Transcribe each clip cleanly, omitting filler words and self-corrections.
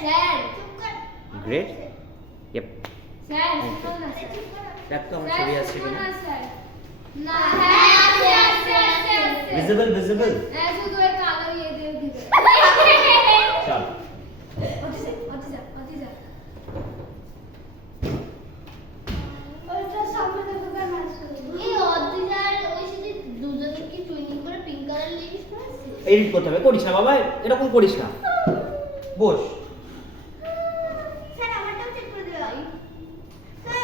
Sir great ইয়েপ sir শুনুন না sir দেখ তো আমার ছবি আছে কিনা স্যার না হ্যাঁ আছে ভিজিবল ভিজিবল হ্যাঁ শুধু ওই কালো ইয়ে দিয়ে দিবে চল অতি যা ওইটা সামনে দেখো না এই অদিজার ওই সাথে দুজনে কি টুইনিং করে পিঙ্ক কালার লিপস করেছে এডিট করতে হবে করিস না বাবা এরকম করিস না বস স্যার আমারটাও চেক করে দিও স্যার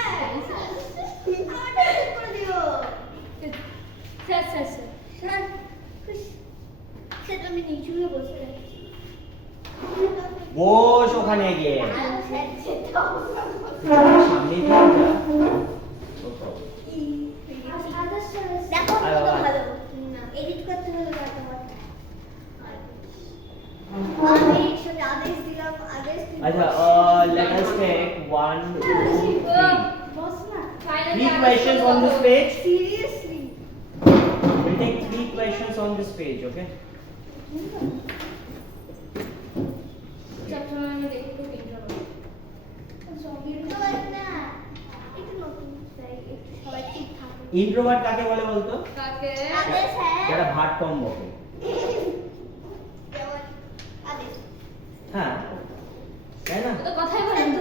আমারটাও চেক করে দিও স্যার খুশ স্যার আমি নিচু হয়ে বসে আছি বস ওখানে গিয়ে স্যার সেটা সামনে দিয়ে যা দেখো ভালো না এডিট করতে হলে আমি সেটা আদেশ দিলাম আচ্ছা let us take 1 2 3 বস না 3 questions on this page seriously we'll take 3 questions on this page okay সবসময় আমি দেখি তো ইন্ট্রোভার্ট না একটু নতুন সবাই ঠিক থাকে ইন্ট্রোভার্ট কাকে বলে বলতো কাকে আদেশ হ্যাঁ যারা ভাট কম বকে কেমন আদেশ হ্যাঁ তাই না তো কথাই বলেন তো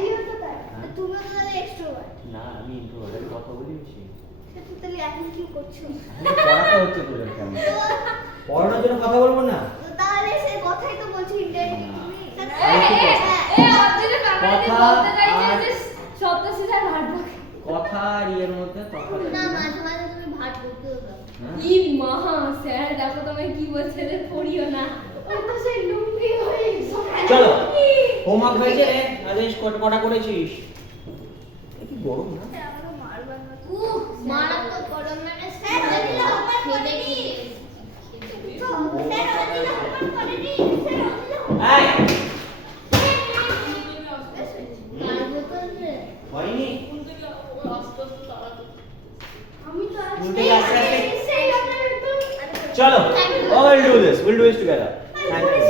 কি হতো তার তুমি তো তাহলে এক্সট্রোভার্ট না আমি ইন্ট্রোভার্টের কথা বলি বেশি সেটা তাহলে এখন কি করছো পড়াতে হচ্ছে তোদের কেমন পড়ানোর জন্য কথা বলবো না তাহলে সে কথাই তো বলছি ইনডাইরেক্টলি কথা আর ইয়ের মধ্যে তফাৎ আছে না না? মাঝে মাঝে তুমি ভাট বলতে হবে হ্যাঁ? ই মহা স্যার দেখো তোমায় কি বলছে যে পড়িও না ওই তো সেই লুঙ্গি হয়ে চলো হোমওয়ার্ক হয়েছে রে আদেশ কটা করেছিস এ কি গরম না আমাকে মারবার না মারাত্মক গরম মানে স্যার ওদিকে হোমওয়ার্ক করেনি তো স্যার ওদিকে হোমওয়ার্ক করেনি স্যার ওদিকে এই মারবো তো যে হয়নি আমি তো স্কুল থেকে আস্তে আস্তে সেই আপনার একদম চলো we'll do this together thank you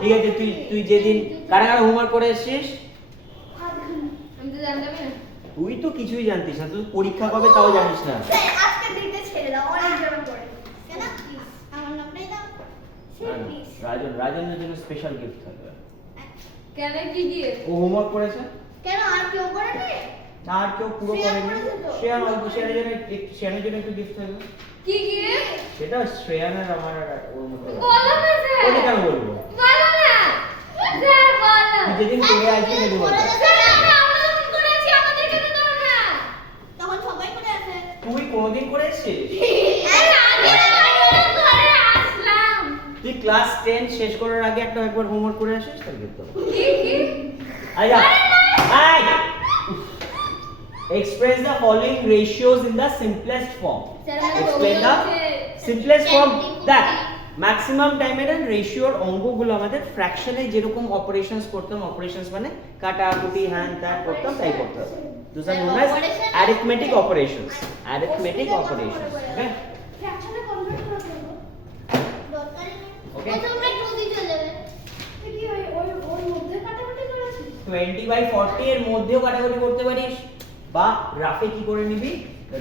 ঠিক আছে তুই যেদিন কারা কারা হোমওয়ার্ক করে এসেছিস আমি তো জানতামই না তুই তো কিছুই জানতিস না তুই পরীক্ষা কবে তাও জানিস না স্যার আজকে দিতে ছেড়ে দাও অনেক জন করে কেন আমার নামটাই দাও স্যার প্লিজ রাজনের জন্য স্পেশাল গিফট থাকবে কেন কি দিয়ে ও হোমওয়ার্ক করেছে কেন আর কেউ করেনি আর কেউ পুরো শ্রেয়া করেনি করেছে তো। শ্রেয়ানের জন্য একটু গিফট থাকবে কি দিয়ে সেটা শ্রেয়ানের আমার আর ওর মধ্যে বলো না স্যার ওটা কেন বলবো বলো না স্যার বলো তুই যেদিন করে আসবি সেদিন বলবো স্যার আমরা যখন করেছি আমাদেরকে তো দাও না তখন সবাই করে আছে তুই কোনোদিন করে এসেছিস আরে আমি তো ঘরে আসলাম তুই ক্লাস 10 শেষ করার আগে একবার হোমওয়ার্ক করে আসিস তার গিফট দেবো কি আচ্ছা I express the following ratios in the simplest form explain the simplest form that maximum time এর রেশিওর অঙ্কগুলো আমাদের ফ্র্যাকশনে যেরকম অপারেশনস করতাম অপারেশনস মানে কাটাকুটি হ্যান ত্যান করতাম তাই করতাম those are known as arithmetic operations okay ফ্র্যাকশনে কনভার্ট করে দেবো দরকারই নেই Okay. প্রথমে 2 দিয়ে চলে যাবে কি ওই মধ্যে কাটাকুটি করেছিস 20/40 এর মধ্যেও কাটাকুটি করতে পারিস বা রাফে কি করে নিবি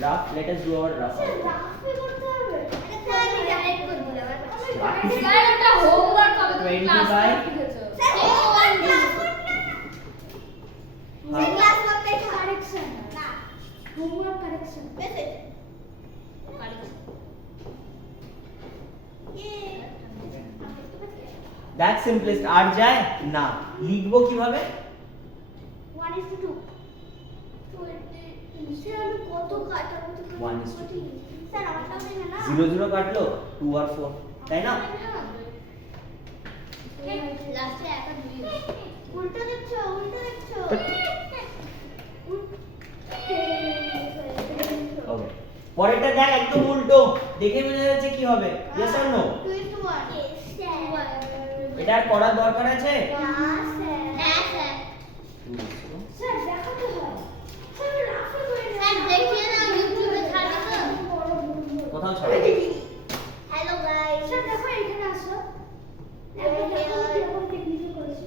rough let us do our rough রাফে করতে হবে স্যার আমি ডাইরেক্ট করে দিলাম স্যার এটা হোমওয়ার্ক হবে তুমি 20 ক্লাস by শিখেছো sir homework class sir class করতে কারেকশন না হোমওয়ার্ক কারেকশন বেশি দ্যাট সিম্পলেস্ট আর যায় না লিখবো কিভাবে 1:2 স্যার আমি কত কাটাকুটি করি 1:2 স্যার আমারটা হবে না 0 কাটলো 2 আর 4 তাই না লাস্টে একা 2 উল্টো দেখছো ওকে পরেরটা দেখ একদম উল্টো দেখে বোঝা যাচ্ছে কি হবে ইয়েস অর নো 2:1 এটা আর পড়ার দরকার আছে না স্যার স্যার দেখাতে হয় স্যার রাফে করে স্যার দেখিয়ে না ইউটিউবে ছাড়বে তো কোথাও ছাড়া হ্যালো গাইস স্যার দেখো এখানে আসো আমি দেখো কিরকম টেকনিকে করেছি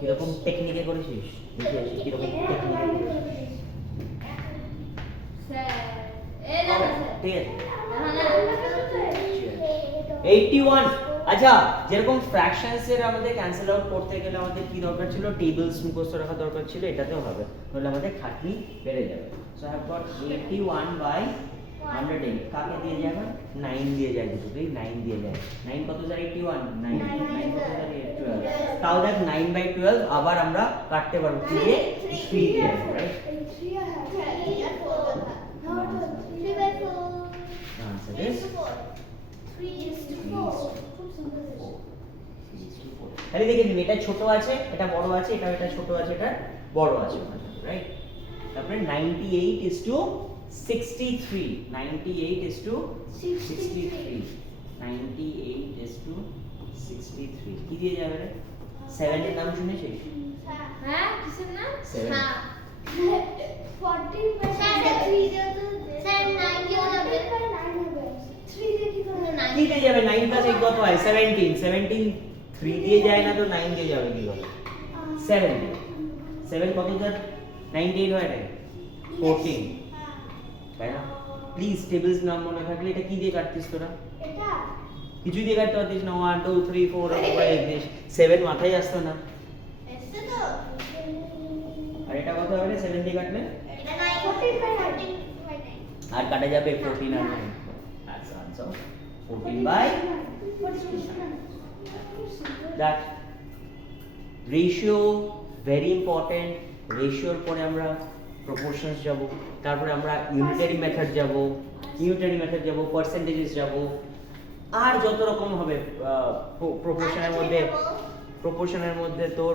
কিরকম টেকনিকে করেছিস দেখি আসি কিরকম টেকনিকে করেছিস স্যার এ না না স্যার ঠিক আছে না না 81 আচ্ছা যেরকম ফ্র্যাকশনস এর আমাদের ক্যান্সেল আউট করতে গেলে আমাদের কি দরকার ছিল টেবিলস মুখস্থ রাখা দরকার ছিল এটাতেও হবে তাহলে আমাদের খাটনি বেড়ে যাবে so I have got 81 by 108 কাকে দিয়ে যাবে 9 দিয়ে যায় দুটোতেই 9 দিয়ে যায় 9 কত যায় 81 9 9 কত যায় 12 তাও দেখ 9 বাই 12 আবার আমরা কাটতে পারবো কি দিয়ে 3 দিয়ে রাইট আনসার ইজ তাহলে দেখে নিন এটা ছোট আছে এটা বড় আছে এটা ছোট আছে এটা বড় আছে রাইট তারপরে 98 is to 63 98 is to 63 98 is to 63 কি দিয়ে যাবে রে 7 এর নাম শুনেছিস হ্যাঁ কিসের না 7 হ্যাঁ 40 স্যার 3 দিয়ে তো স্যার 9 দিয়ে যাবে 3 দিয়ে কি করব 9 কি দিয়ে যাবে 9 প্লাস 8 কত হয় 17 17 3 দিয়ে যায় না তো 9 দিয়ে যাবে কি করে 7 দিয়ে 7 কত যায় 98 হয় না 14 তাই না প্লিজ টেবিলস নাম মনে থাকলে এটা কি দিয়ে কাটতিস তোরা এটা কিছু দিয়ে কাটতে পারতিস না 1 2 3 4 5 7 মাথায় আসতো না এসে তো আর এটা কত হবে 7 দিয়ে কাটলে এটা 14 বাই 9 আর কাটা যাবে 14 আর 9 that's answer 14 by that ratio very important রেশিওর পরে আমরা প্রপোর্শনস যাব তারপরে আমরা ইউনিটারি মেথড যাব পার্সেন্টেজেস যাব আর যত রকম হবে প্রপোর্শনের মধ্যে তোর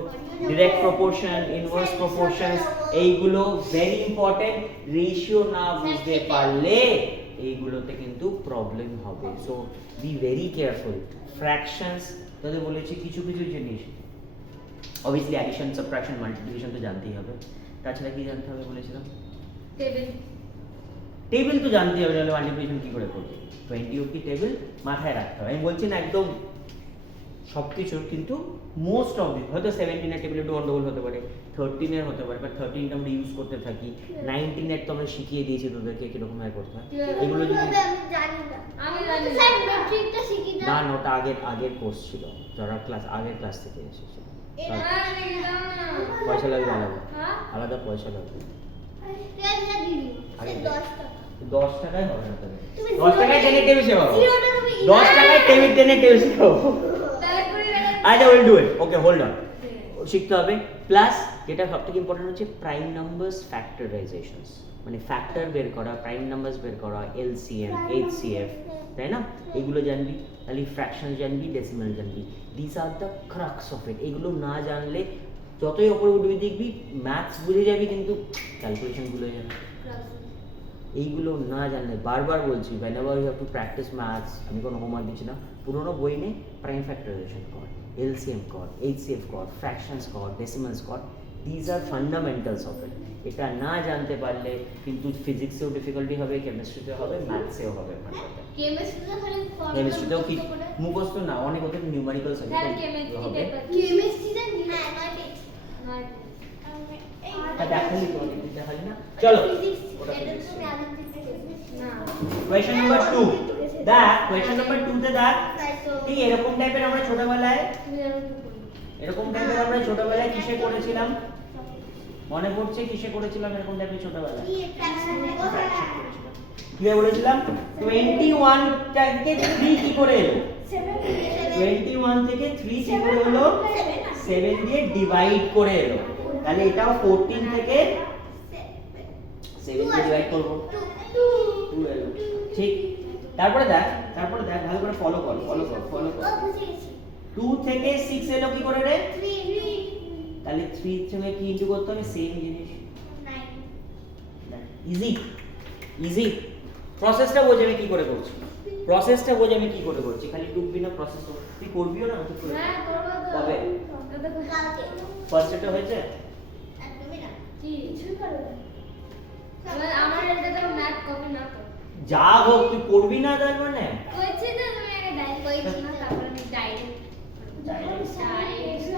ডাইরেক্ট প্রপোর্শন ইনভার্স প্রপোর্শনস এইগুলো ভেরি ইম্পর্টেন্ট রেশিও না বুঝতে পারলে এইগুলোতে কিন্তু প্রবলেম হবে so be very careful fractions তোদের বলেছি কিছু কিছু জিনিস obviously addition subtraction multiplication তো জানতেই হবে তাছাড়া কি জানতে হবে বলেছিলাম টেবিল টেবিল তো জানতেই হবে তাহলে মাল্টিপ্লিকেশন কি করে করবে 20 অবধি টেবিল মাথায় রাখতে হবে আমি বলছি না একদম সবকিছুর কিন্তু মোস্ট অফ দিস হয়তো 17 এর টেবিল একটু গন্ডগোল হতে পারে 13 এর হতে পারে বাট 13 টা আমরা ইউজ করতে থাকি 19 এর তো আমরা শিখিয়ে দিয়েছি তোদেরকে কিরকম ভাবে করতে হয় এগুলো যদি আমি জানি না আমি জানি স্যার মেট্রিকটা শিখি না না না ওটা আগের কোর্স ছিল যারা আগের ক্লাস থেকে এসেছে এটা হ্যাঁ দেখি দাও না পয়সা লাগবে আলাদা হ্যাঁ আলাদা পয়সা লাগবে এটা দিদি আরে 10 টাকা 10 টাকায় হবে না তবে তুমি 10 টাকায় টেনে টেবিল শেখাবো জিরোটা তুমি 10 টাকায় টেবিল শেখাবো তারপরে আচ্ছা will do it okay hold on শিখতে হবে প্লাস যেটা সবথেকে ইম্পর্টেন্ট হচ্ছে প্রাইম নাম্বারস ফ্যাক্টরাইজেশনস মানে ফ্যাক্টর বের করা প্রাইম নাম্বারস বের করা এলসিএম এইচসিএফ তাই না এগুলো জানবি তাহলে ফ্র্যাকশন জানবি ডেসিমাল জানবি this are the crux of it এগুলো না জানলে যতই ওপরে উঠবি দেখবি ম্যাথস বুঝে যাবি কিন্তু ক্যালকুলেশন ভুলে যাবে এইগুলো না জানলে বারবার বলছি whenever you have to practice maths আমি কোনো হোমওয়ার্ক দিচ্ছি না পুরোনো বই নে প্রাইম ফ্যাক্টরাইজেশন কর এলসিএম কর এইচসিএফ কর ফ্র্যাকশনস কর ডেসিমালস কর this are fundamentals of it এটা না জানতে পারলে কিন্তু ফিজিক্সেও ডিফিকাল্টি হবে কেমিস্ট্রিতেও হবে ম্যাথসেও হবে কেমিস্ট্রিতে খালি কেমিস্ট্রিতেও কি মুখস্থ না অনেক ওদের নিউমেরিক্যালস আছে স্যার কেমিস্ট্রি হবে পেপার কেমিস্ট্রিতে হ্যাঁ নয় দেখালি তো দেখালি না চলো ফিজিক্স ওটা এটা physics। তো আমি দিতে না কোয়েশ্চন নাম্বার 2 দেখ কোয়েশ্চন নাম্বার 2 তে দেখ ঠিক এরকম টাইপের আমরা ছোটবেলায় তুমি জানো কি করবে এরকম টাইপের আমরা ছোটবেলায় কিসে করেছিলাম মনে পড়ছে কিসে করেছিলাম এরকম টাইপের ছোটবেলায় কি ফ্র্যাকশন কি বলেছিলাম 21 থেকে 3 কি করে এলো 21 থেকে 3 কি করে হলো 7 দিয়ে ডিভাইড করে এলো তাহলে এটাও 14 থেকে 7 দিয়ে ডিভাইড করব 2 এলো ঠিক তারপরে দেখ ভালো করে ফলো কর 2 থেকে 6 এলো কি করে রে তাহলে 3 এর সঙ্গে কি ইনটু করতে হবে সেম জিনিস ইজি প্রসেসটা বোঝ আমি কি করে করছি খালি টুকবি না প্রসেস তুই করবিও না তুই করবি হ্যাঁ করব তো কবে এটা তো ফার্স্ট এটা হয়েছে কি আমার এটা তো ম্যাথ কপি না তো যা হোক তুই করবি না তার মানে কইছি তো তুমি আগে ডাইরেক্ট কইছি না তারপরে আমি direct Direct.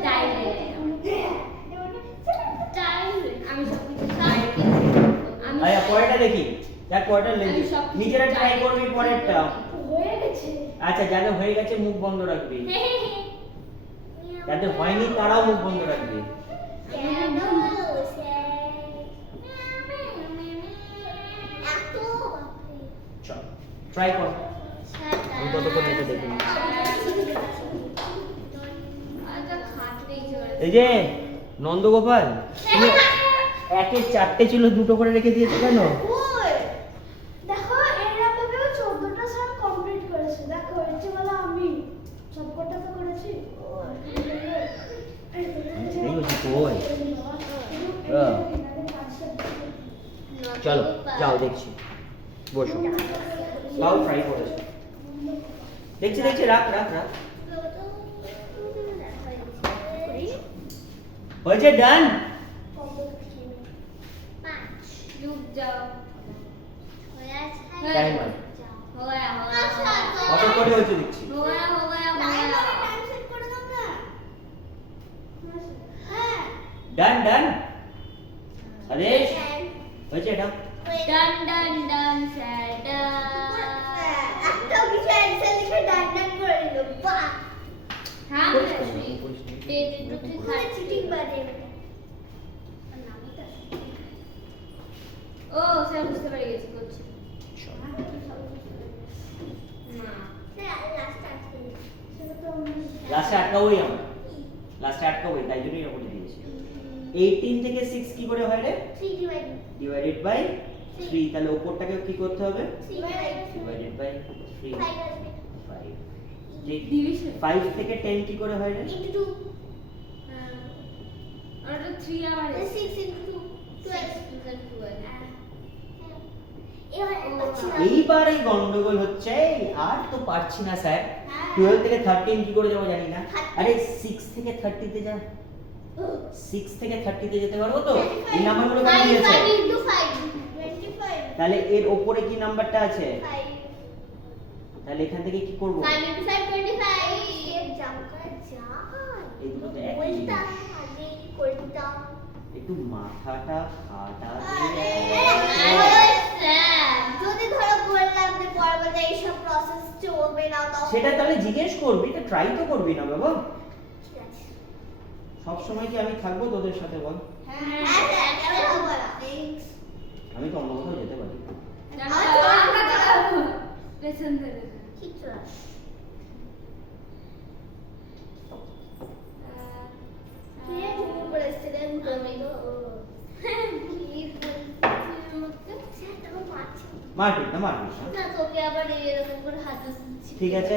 Direct quarter length আমি সব কিছু নিচেটা ট্রাই জানি। করবি পরেরটা হয়ে গেছে আচ্ছা যাদের হয়ে গেছে মুখ বন্ধ রাখবি যাদের হয়নি তারাও মুখ বন্ধ রাখবি চল ট্রাই কর আমি কতক্ষণ এটা দেখি এই যে নন্দগোপাল তুমি একে চারটে ছিল দুটো করে রেখে দিয়েছো কেন দেখো এরা ভেবে 14টা সাল কমপ্লিট করেছে দেখো এর চেয়ে ভালো আমি সবকটা তো করেছি এই হচ্ছে কই চলো যাও দেখছি বসো তাও ট্রাই করেছো দেখছি দেখছি রাখ রাখ রাখ হয়েছে ডান रुक जाओ টাইমার हो गया কত করে হয়েছে দেখছি हो गया ডান ডান আদেশ হয়েছে এটা डन डन डन सेट हाँ दे ও স্যার বুঝতে পেরে গেছি করছি না লাস্টে আটকাবোই আমরা লাস্টে আটকাবোই তাই জন্যই এরকম দিয়েছি 18 থেকে 6 কি করে হয় রে ডিভাইডেড বাই 3 তাহলে উপরটাকে কি করতে হবে ডিভাইডেড বাই 3 5 ডিভিশন 5 থেকে 10 কি করে হয় রে আর তো 3 আবার এইবার এই গন্ডগোল হচ্ছে আর তো পারছি না স্যার 12 থেকে 13 কি করে যাবো জানি না আরে 6 থেকে 30 তে যা 6 থেকে 30 তে যেতে পারবো তো এই নাম্বারগুলো কেন দিয়েছে তাহলে এর উপরে কি নাম্বারটা আছে তাহলে এখান থেকে কি করব এই দুটোতে একই জিনিস। একটু মাথাটা খাটা যদি ধরো বললাম যে পরবর্তী এইসব প্রসেস চলবে না তখন সেটা তাহলে জিজ্ঞেস করবি তো ট্রাই তো করবি না বাবা ঠিক আছে সব সময় কি আমি থাকবো তোদের সাথে বল হ্যাঁ স্যার কেন হবে না আমি তো অন্য কোথাও যেতে পারি পেছন থেকে ঠিক আছে কে ঘুম পড়েছে রে আমি তো মারপিট না মারপিট না না তোকে আবার এরকম করে হাত দিচ্ছি ঠিক আছে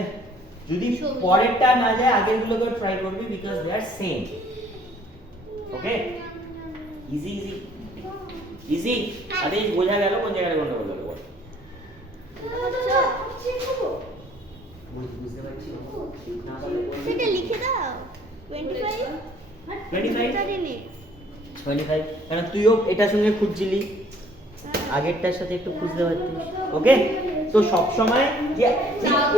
যদি পরেরটা না যায় আগের গুলোকে ট্রাই করবি because they are same okay easy easy easy আদেশ বোঝা গেল কোন জায়গায় গন্ডগোল হলো বল বুঝতে পারছি না তাহলে সেটা লিখে দাও 25 25 কারণ তুইও এটার সঙ্গে খুঁজছিলি আগেরটার সাথে একটু খুঁজতে পারতিস ওকে তো সব সময় যে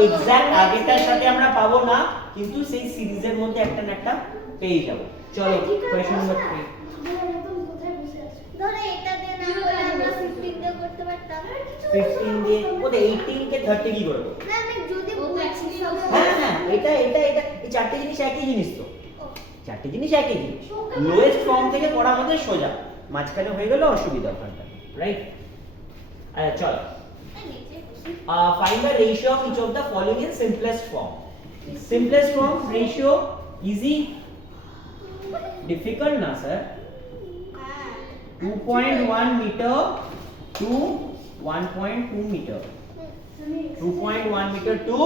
এক্সাক্ট আগেরটার সাথে আমরা পাবো না কিন্তু সেই সিরিজের মধ্যে একটা না একটা পেয়ে যাব চলো কোশ্চেন নাম্বার 3 ধরো এটা দিয়ে না বলে আমরা 15 দিয়ে করতে পারতাম 15 দিয়ে ওটা 18 কে 30 কি করব না আমি যদি ও তো actually হ্যাঁ হ্যাঁ এটা এই চারটে জিনিস একই জিনিস তো চারটে জিনিস একই জিনিস লোয়েস্ট ফর্ম থেকে পড়া আমাদের সোজা মাঝখানে হয়ে গেল অসুবিধা ওখানটা রাইট আচ্ছা চলো find the ratio of each of the following in simplest form ratio easy difficult na sir 2.1 meter to 1.2 meter 2.1 meter to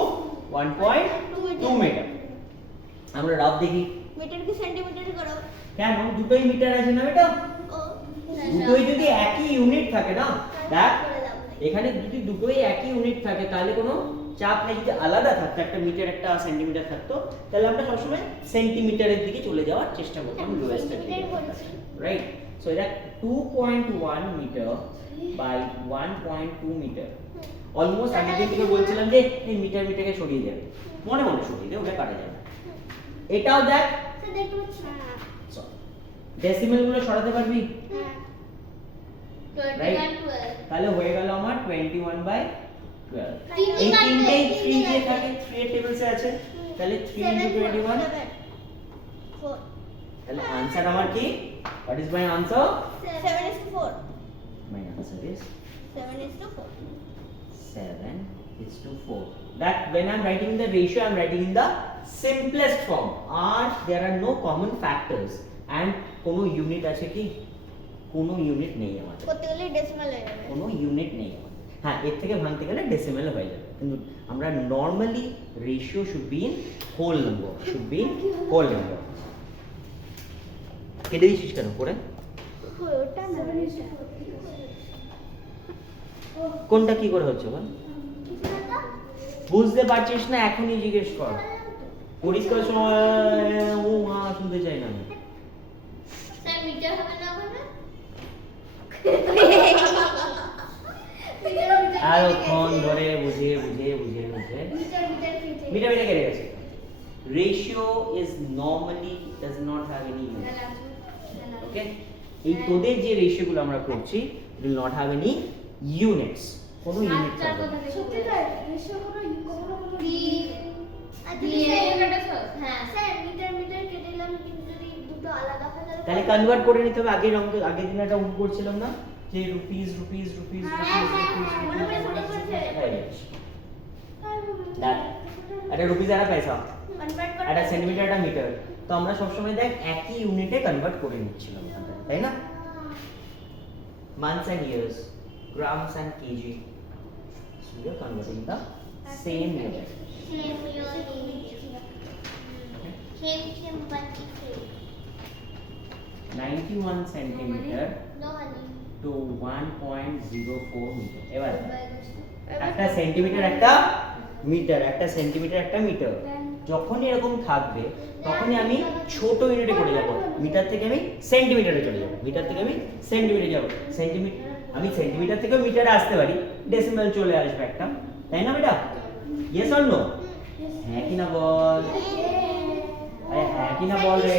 1.2 meter আমরা রাফ দেখি মিটার কি সেন্টিমিটার করো কেন দুটোই মিটার আছে না বেটা ও দুটোই যদি একই ইউনিট থাকে না দেখ এখানে যদি দুটোই একই ইউনিট থাকে তাহলে কোনো চাপ নেই যদি আলাদা থাকতো একটা মিটার একটা সেন্টিমিটার থাকতো তাহলে আমরা সবসময় সেন্টিমিটারের দিকে চলে যাওয়ার চেষ্টা করতাম লোয়েস্টের দিকে রাইট সো এটা 2.1 মিটার বাই 1.2 মিটার অলমোস্ট আমি থেকে বলছিলাম যে এই মিটারকে সরিয়ে দেবে মনে মনে সরিয়ে দে ওটা কাটা যাবে এটাও দেখ স্যার দেখতে পাচ্ছি না ডেসিমেল গুলো সরাতে পারবি হ্যাঁ 21 12 তাহলে হয়ে গেল আমার 21/12 তিন এই কাটবে, তিনটেই তিন 3 দিয়ে কাটবে। থাকে 3 এর টেবিলসে আছে তাহলে 3 into 21 তাহলে आंसर আমার কি what is my answer 7:4. my answer is 7:4. 7:4 that when I'm writing the ratio I'm writing in the simplest form and there are no common factors and কোনো ইউনিট আছে কি কোনো ইউনিট নেই আমাদের করতে গেলে ডেসিমাল হয়ে যাবে। কোনো ইউনিট নেই আমাদের হ্যাঁ এর থেকে ভাঙতে গেলে ডেসিমেল হয়ে যাবে কিন্তু আমরা normally ratio should be in whole number should be in whole number কেটে দিছিস কেন করে ওটা না। কোনটা কি করে হচ্ছে বল বুঝতে পারছিস না এখনই জিজ্ঞেস কর পরিষ্কার সময় ও মা শুনতে চাই না আমি। স্যার মিটার হবে না ওখানে? এতক্ষণ ধরে বুঝিয়ে মিটা কেটে গেছে ratio is normally does not have any unit okay এই তোদের যে রেশিওগুলো আমরা করছি will not have any units কোনো ইউনিট থাকবে না। সত্যি তাই রেশিও কোনো হ্যাঁ স্যার মিটার কেটে দিলাম কিন্তু যদি দুটো আলাদা হয় তাহলে কনভার্ট করে নিতে হবে আগের অঙ্ক আগের দিন একটা অঙ্ক করছিলাম না যে রুপিস একটা রুপিস একটা পয়সা কনভার্ট করে একটা সেন্টিমিটার একটা মিটার তো আমরা সবসময় দেখ একই ইউনিটে কনভার্ট করে নিচ্ছিলাম ওখানটায়, তাই না months and years grams and kg so we are converting the same unit same बच्ची से 91 centimeter no honey to 1.04 meter এবার একটা সেন্টিমিটার একটা মিটার যখনই এরকম থাকবে তখনই আমি ছোট ইউনিটে চলে যাব মিটার থেকে আমি সেন্টিমিটারে চলে যাব আমি সেন্টিমিটার থেকে মিটারে আসতে পারি ডেসিমেল চলে আসবে একটা তাই না বেটা ইয়েস অর নো হ্যাঁ কি না বল আরে হ্যাঁ কি না বল রে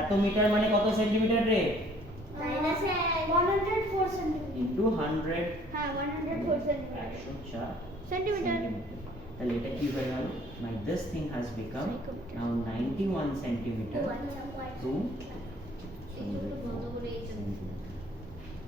এত মিটার মানে কত সেন্টিমিটার রে माइनस है 104 सेंटीमीटर ইনটু 100 हां 104 सेंटीमीटर 104 सेंटीमीटर তাহলে এটা কি হয়ে গেল my this thing has become now 91 centimeter to 104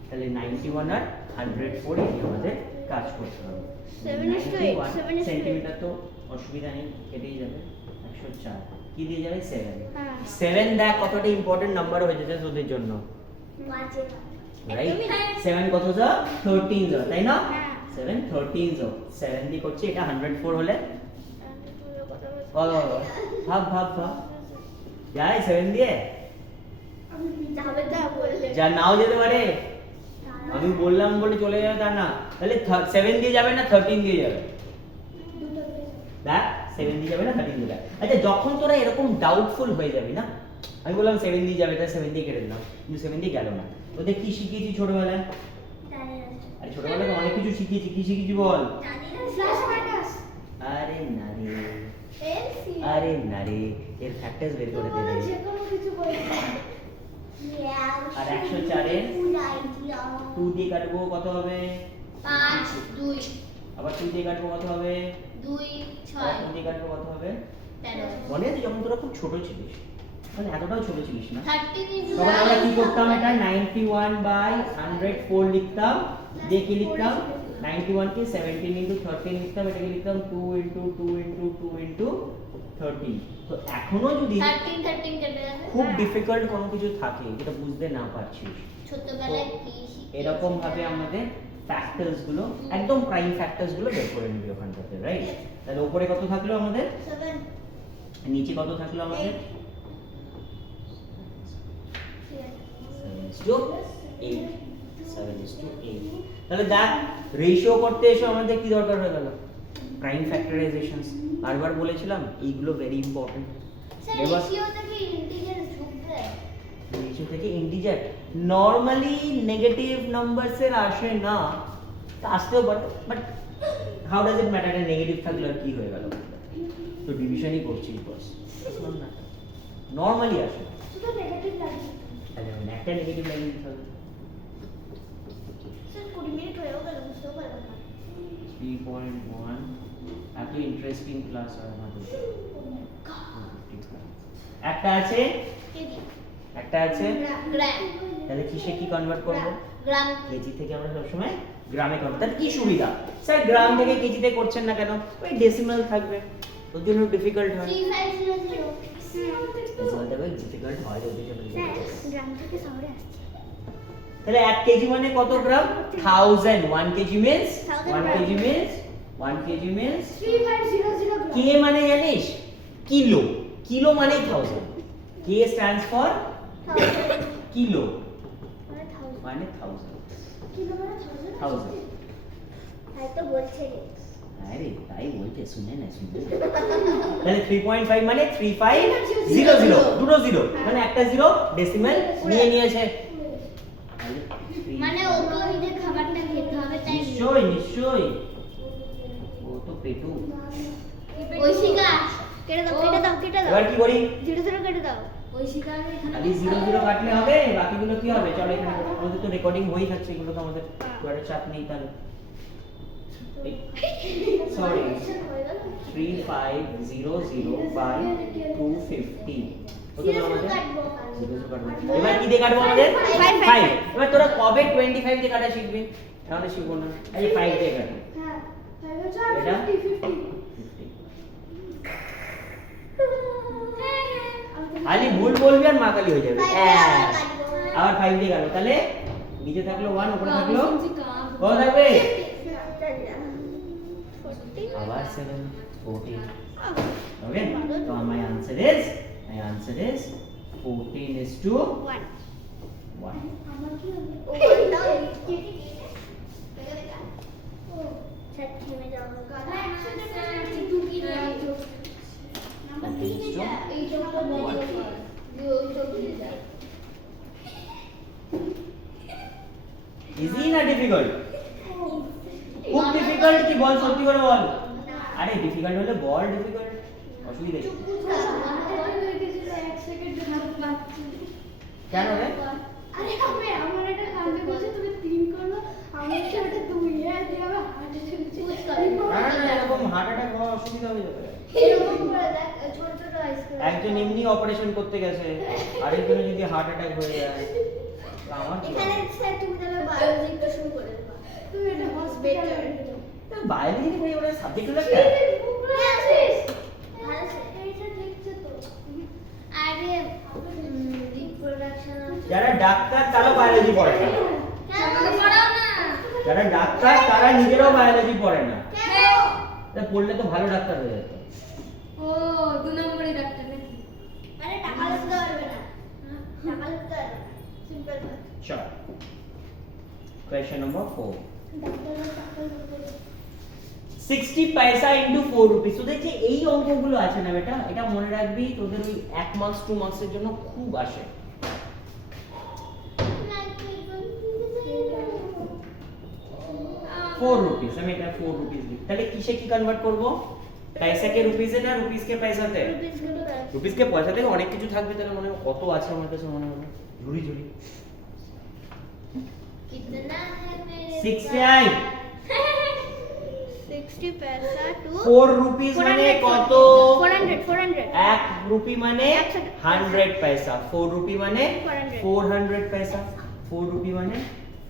তাহলে 91 আর 104 এই আমাদের কাজ করতে হবে 7:8 সেন্টিমিটার তো অসুবিধা নেই কেটেই যাবে 104 কি দিয়ে যাবে 7 হ্যাঁ 7 দেখ কতটা ইম্পর্টেন্ট নাম্বার হয়ে যেতে তোদের জন্য রাইট 7 কত যা 13 যা তাই না হ্যাঁ 7 13 যা 7 দিয়ে করছে এটা 104 হলে কত হবে? ভাব যাই 7 দিয়ে আমি যাবে যা বললে যা নাও যেতে পারে আমি বললাম বলে চলে যাবে তা না তাহলে 7 দিয়ে যাবে না 13 দিয়ে যাবে দেখ 7 দিয়ে যাবে না 13 দিয়ে যাবে আচ্ছা যখন তোরা এরকম ডাউটফুল হয়ে যাবি না আমি বললাম 7 দিয়ে যাবে তাই 7 দিয়ে কেটে দিলাম কিন্তু 7 দিয়ে গেল না তোদের কি শিখিয়েছি ছোটবেলায় আরে ছোটবেলায় তো অনেক কিছু শিখিয়েছি কি শিখিয়েছি বল প্লাস মাইনাস আরে না রে এলসি আরে না রে এর ফ্যাক্টরস বের করে দে রে যে কোনো কিছু বলি আর 104 এর 2 দিয়ে কাটবো কত হবে 5 2 আবার 2 দিয়ে কাটবো কত হবে 2 আবার 6 2 দিয়ে কাটবো কত হবে 13 মনে আছে যখন তোরা খুব ছোট ছিলিস মানে এতটাও ছোট ছিলিস না 30 তখন আমরা কি করতাম এটা 91/104 লিখতাম দিয়ে কি লিখতাম 91 কে 17 into 13 লিখতাম এটাকে লিখতাম 2 into 2 into 2 into 13 তো এখনো যদি 13 কেটে যাবে খুব ডিফিকাল্ট কোনো কিছু থাকে যেটা বুঝতে না পারছিস ছোটবেলায় কি শিখেছি এরকম ভাবে আমাদের ফ্যাক্টরস গুলো একদম প্রাইম ফ্যাক্টরস গুলো বের করে নিবি ওখান থেকে রাইট তাহলে উপরে কত থাকলো আমাদের 7 নিচে কত থাকলো আমাদের 7:8 তাহলে দেখ রেশিও করতে এসে আমাদের কি দরকার হয়ে গেল প্রাইম ফ্যাক্টরাইজেশনস বারবার বলেছিলাম এইগুলো ভেরি ইম্পর্টেন্ট স্যার এবার রেশিও থেকে ইন্টিজার ঢুকবে রেশিও থেকে ইন্টিজার নরমালি নেগেটিভ নাম্বারস এর আসে না তা আসতেও পারে but how does it matter negative থাকলে আর কি হয়ে গেল তো ডিভিশনই করছিস বস নরমালি আসে না। শুধু নেগেটিভ লাগছে তাহলে আমি একটা নেগেটিভ লাগিয়ে দিতে হবে বেরো গেল বুঝতেও পারলাম না 3.1 এত ইন্টারেস্টিং ক্লাস হয় আমাদের একটা আছে কেজি একটা আছে গ্রাম তাহলে কিসে কি কনভার্ট করব গ্রাম কেজি থেকে আমরা সবসময় গ্রামে কনভার্ট তাহলে কি সুবিধা স্যার গ্রাম থেকে কেজিতে করছেন না কেন ওই ডেসিমাল থাকবে ওর জন্য ডিফিকাল্ট হয় 3500 ডেসিমাল দেবে ডিফিকাল্ট হয় ওর জন্য গ্রাম থেকে শহরে আসছে তাহলে 1 কেজি মানে কত গ্রাম 1000 1 KG means 1000 1 KG means 1 KG means 3500 গ্রাম কে মানে জানিস কিলো কিলো মানে 1000 কে স্ট্যান্ডস ফর কিলো মানে 1000 কিলো মানে 1000 তাই তো বলছে রে আরে তাই বলতে শুনে না শুনে তাহলে 3.5 মানে 3500 দুটো জিরো মানে একটা জিরো ডেসিমাল নিয়ে নিয়েছে তাহলে মানে ওকে নিজে খাবারটা খেতে হবে তাই নিশ্চয়ই নিশ্চয়ই ও তো পেটু ঐশিকা কেটে দাও কেটে দাও এবার কি করি 0 কেটে দাও ঐশিকা এখানে খালি 0 কাটলে হবে বাকিগুলো কি হবে চলো এখানে আমাদের তো রেকর্ডিং হয়েই থাকছে এগুলো তো আমাদের খুব একটা চাপ নেই তাহলে সরি 3500 বাই 250 কত হলো আমাদের 0 কাটবো এবার কি দিয়ে কাটবো আমাদের 5 এবার তোরা কবে 25 দিয়ে কাটা শিখবি তাহলে শিখবো না এই 5 দিয়ে কাটবো হ্যাঁ এটা 50 খালি ভুল বলবি আর মাকালি হয়ে যাবে আবার 5 দিয়ে গেল তাহলে নিচে থাকলো 1 উপরে থাকলো কত থাকবে আবার 7 14 ওকে তো my answer is 14 is to 1 আমার কি হবে ও দাও কেটে দেখা ও সেট থেমে যাও গাধা 122 কি রাখছো নাম্বার 3 এটা এই চোখটা বড় ওই চোখটা যা ইজি না ডিফিকাল্ট খুব ডিফিকাল্ট কি বল সত্যি করে বল আরে ডিফিকাল্ট হলে বল ডিফিকাল্ট অসুবিধা কি কেন রে আরে আমি আমার একটা কামে বসে তুমি 3 করলো আমি একটা 2 এর দিয়ে আমি হার্টে চলছি না না এরকম হার্ট অ্যাটাক হওয়ার অসুবিধা হয়ে যাবে এরকম করে দেখ ছোট ছোট আইস করে একজন এমনি অপারেশন করতে গেছে আরেকজনের যদি হার্ট অ্যাটাক হয়ে যায় তো আমার কি এখানে স্যার তুমি তাহলে বায়োলজি একটু শুরু করে দাও তুমি এটা হসপিটাল বায়োলজি নিয়ে ওরা সাবজেক্ট হলো একটা ভালো স্যার এইটা লিখছে তো আরে রিপ্রোডাকশন যারা ডাক্তার তারা বায়োলজি পড়ে না কেন পড়াও না যারা ডাক্তার তারা নিজেরাও বায়োলজি পড়ে না কেন তা পড়লে তো ভালো ডাক্তার হয়ে যেত ও 2 নম্বরই ডাক্তার নাকি আরে টাকা লিখতে পারবে না টাকা লিখতে পারবে না সিম্পল কথা চল কোয়েশ্চন নম্বর 4 ডাক্তারের টাকা লিখতে 60 পয়সা ইনটু 4 রুপিস তোদের যে এই অঙ্কগুলো আছে না বেটা এটা মনে রাখবি তোদের ওই 1 মার্কস 2 মার্কসের জন্য খুব আসে 4 রুপিস আমি এটা 4 রুপিস লিখি তাহলে কিসে কি কনভার্ট করব পয়সা কে রুপিসে না রুপিস কে পয়সাতে রুপিস কে পয়সা থেকে অনেক কিছু থাকবে তাহলে মনে হয় কত আছে আমার কাছে মনে হবে ঝুড়ি ঝুড়ি कितना है मेरे 68 60 पैसा टू 4 রুপিস মানে কত 400 1 রুপি মানে 100 পয়সা 4 রুপি মানে 400 পয়সা 4 রুপি মানে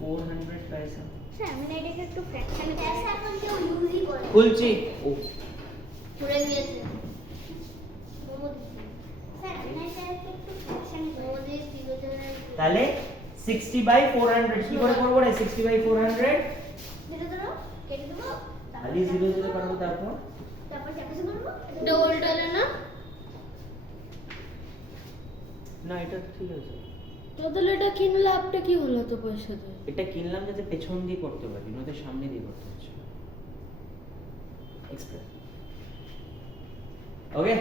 400 পয়সা স্যার আমি এটাকে একটু ফ্র্যাকশন পয়সা এখন কেউ ইউজই করে খুলছি ও পড়ে গিয়েছে স্যার আমি এটাকে একটু ফ্র্যাকশন করে তাহলে 60 বাই 400 কি করে করব রে 60 বাই 400 কেটে দেবো খালি 0 0 করব তারপর তারপর ক্যাপেসে করব এটা উল্টালে না না এটা ঠিক আছে তোদের এটা কিনলে লাভটা কি হলো তো পয়সা দিয়ে এটা কিনলাম যাতে পেছন দিয়ে করতে পারি নয়তো সামনে দিয়ে করতে হচ্ছে এক্সপ্রেস ওকে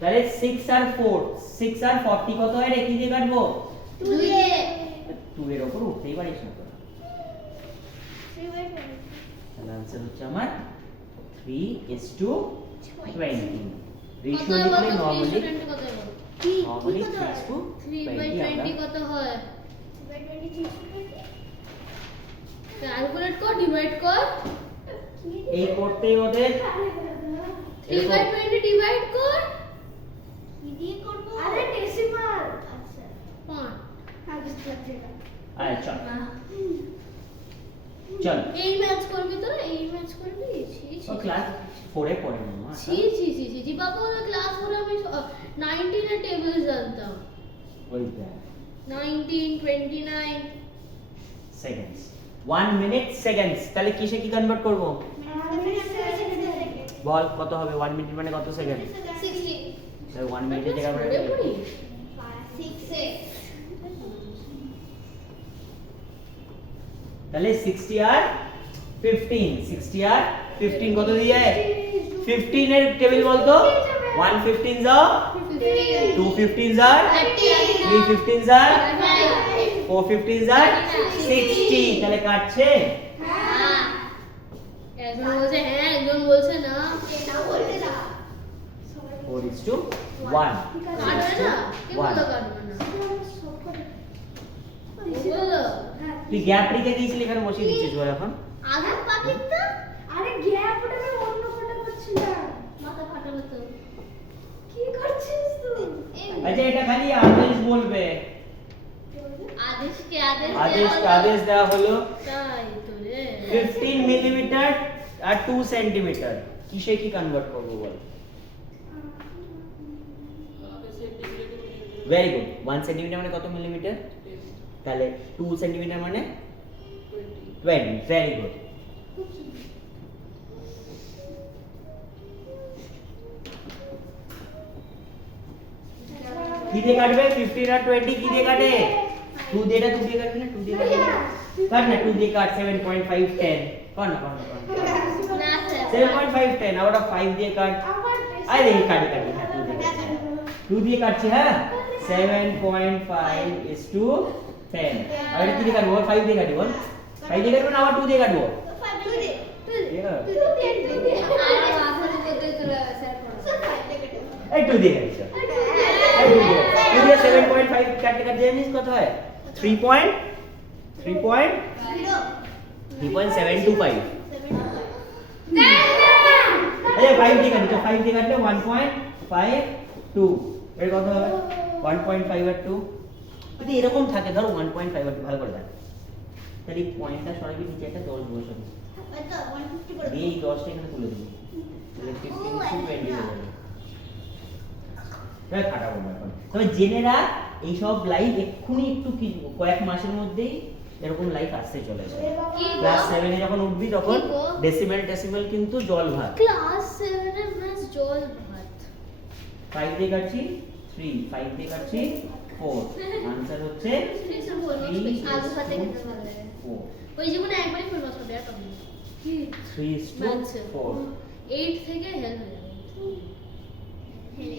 তাহলে 6 আর 4 6 আর 40 কত হয় রে কি দিয়ে কাটবো 2 এ 2 এর উপর উঠতেই পারিস না তোরা 3 বাই 20 তাহলে आंसर হচ্ছে আমার 3:20 রেশিও লিখলে নরমালি কি নরমালি কত 3:20 আমরা কত হয় 3 বাই 20 3 ক্যালকুলেট কর, ডিভাইড কর। এই করতেই ওদের 3/20 ডিভাইড কর। কি দিয়ে করব? আরে ডেসিমাল। আচ্ছা 5। হ্যাঁ বুঝতে পারছি এটা। আয় চল চল এই ম্যাচ করবি তোরা, এই ম্যাচ করবি? ছি ছি ও ক্লাস 4 এ পড়ে মামা ছি ছি ছি ছি ছি বাবা, ওরা ক্লাস 4 আমি 19 এর টেবিল জানতাম। ওই দেখ 19 29 সেকেন্ডস 1 মিনিট সেকেন্ডস তাহলে কিসে কি কনভার্ট করব বল কত হবে 1 মিনিট মানে কত সেকেন্ড 60 তাহলে 1 মিনিটের জায়গায় আমরা পড়ে পড়ি 6 তাহলে 60 আর 15 60 আর 15 কত দিয়ে 15 এর টেবিল বলতো 1 15 যাও 2 15 যার 3 15 যার 4 15 যার 60 তাহলে কাটছে হ্যাঁ একজন বলছে হ্যাঁ, একজন বলছে না। এটা বলতে না 4:1 কাটবে না, কে বললো কাটবে না? ও বললো। তুই গ্যাপ রেখে দিয়েছিলি এখানে বসিয়ে দিচ্ছিস বল এখন আগে পাকিস্তান আরে গ্যাপ ওটা আমি অন্য ফটো করছিলাম মাথা ফাটালো তো কি করছিস তুই আচ্ছা এটা খালি আদেশ বলবে আদেশকে আদেশ দেওয়া হলো তাই তো রে। 15 মিলিমিটার আর 2 সেন্টিমিটার কিসে কি কনভার্ট করব বল ভেরি গুড 1 সেন্টিমিটার মানে কত মিলিমিটার তাহলে 2 সেন্টিমিটার মানে 20 ভেরি গুড কি দিয়ে কাটবে 15 আর 20 কি দিয়ে কাটে 2 দিয়ে কাটবে না 2 দিয়ে কাটবে কাট না 2 দিয়ে কাট 7.5 10 কর না 7.5 10 আর ওটা 5 দিয়ে কাট আরে এই কাটি হ্যাঁ 2 দিয়ে কাটছে হ্যাঁ 7.5 is to 10 আর এটা কি দিয়ে কাটবো 5 দিয়ে কাটবো 5 দিয়ে কাটবো না আবার 2 দিয়ে কাটবো এই 2 দিয়ে কাটছে এই 2 দিয়ে 7.5 কাটতে কাটতে জানিস কত হয় 3.725 আরে 5 দিয়ে কাটতে 5 দিয়ে কাটলে 1.52 এর কত হবে 1.5 আর 2 যদি এরকম থাকে ধরো 1.5 আর 2 ভালো করে দেখ তাহলে পয়েন্টটা সরাবি নিচে একটা 10 বসাবি এটা 150 করে এই 10টা এখানে তুলে দিবি তাহলে 15 to 20 হয়ে যাবে তাহলে কাটাবো না এখন তবে জেনে রাখ এই সব লাইভ এক্ষুনি একটু কয়েক মাসের মধ্যেই এরকম লাইভ আসতে চলেছে কি গো? ক্লাস 7 এ যখন উঠবি তখন কি গো? ডেসিমেল কিন্তু জল ভাত ক্লাস 7 এর ম্যাচ জল ভাত। 5 দিয়ে কাটছি 3 5 দিয়ে কাটছি 4 আনসার হচ্ছে স্পেশাল বলবো, স্পেশাল আলু ভাতে খেতে ভালো লাগে। 4 ওই জীবনে একবারই ফুল মাছ হবে আর পাবো না। কি 3 is to ম্যাথস 4 8 থেকে হেল হয়ে যাবে।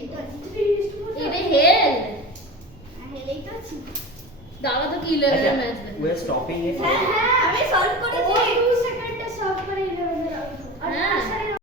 এটা এটা হেল হেলেই তো আছে দাদা তো কি 11 এর match we are stopping it হ্যাঁ আমি সলভ করেছি